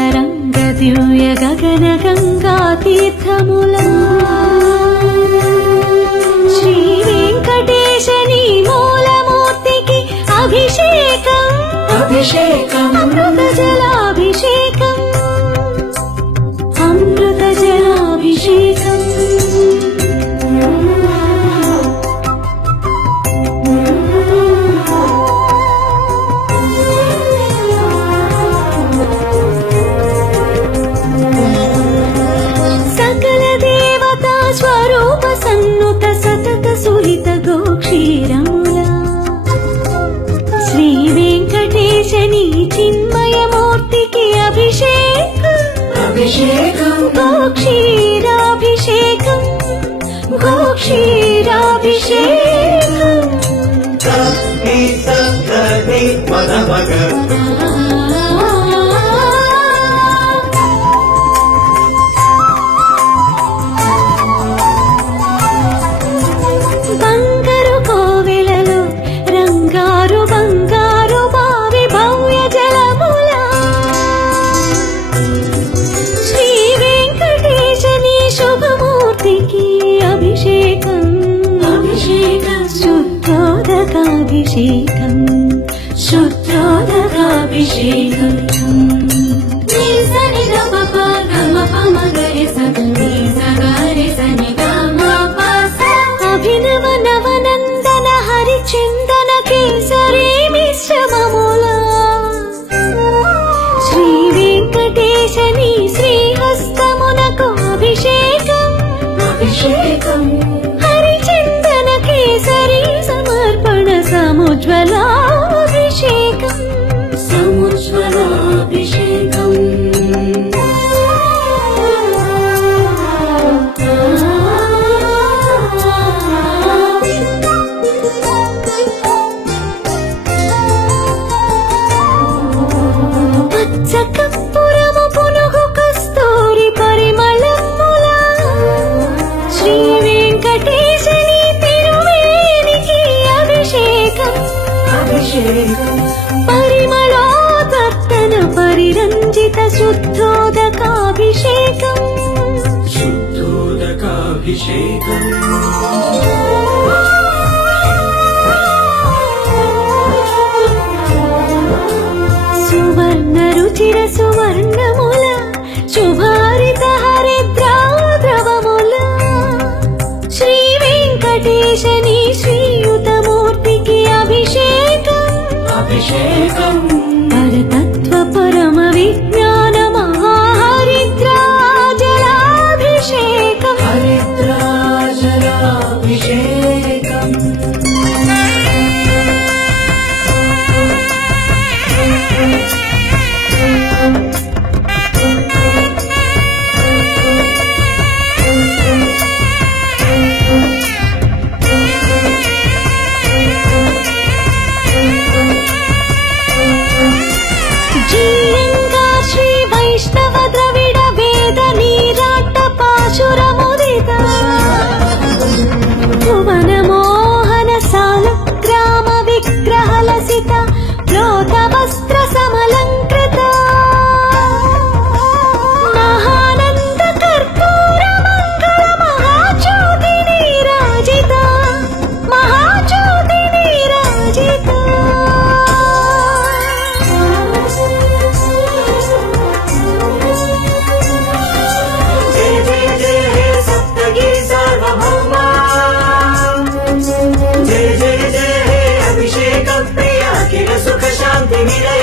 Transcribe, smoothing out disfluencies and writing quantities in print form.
శృంగమంగళతరంగదివ్య గగన గంగా తీర్థములా శ్రీ వెంకటేశని మూలమూర్తికి అభిషేకం అభిషేకం అమృత జలాభిషేకం అమృత జలాభిషేకం శ్రీ వెంకటేశని చిన్మయమూర్తికి అభిషేకం అభిషేకం గోక్షీరాభిషేకం గోక్షీరాభిషేకం శుద్ధోదకాభిషేకం శుద్ధోదకాభిషేకం అభినవ నవనందన హరిచందన కేసరి మిశ్రమములా శ్రీ వెంకటేశని శ్రీహస్తమునకు అభిషేకం అభిషేకం హరిచందన కేసరి సమర్పణ సముజ్వలాభిషేకం సముజ్వలాభిషేకం పచ్చకర్పూరము పునుగు కస్తూరి పరిమళములా శ్రీ వెంకటేశని తిరువేనికి అభిషేకం అభిషేకం పరిమళోదర్తన పరిరంజిత శుద్ధోదకాభిషేకం శుద్ధోదకాభిషేకం సువర్ణ రుచిర సువర్ణముల శుభారిత హరిద్రాద్రవముల శ్రీ వెంకటేశని శ్రీయుతమూర్తికి అభిషేకం అభిషేకం పరతత్వ పరమ విజ్ఞాన మహాహరిద్రాజలాభిషేకం హరిద్రాజలాభిషేకం జ్యోతి నిలయం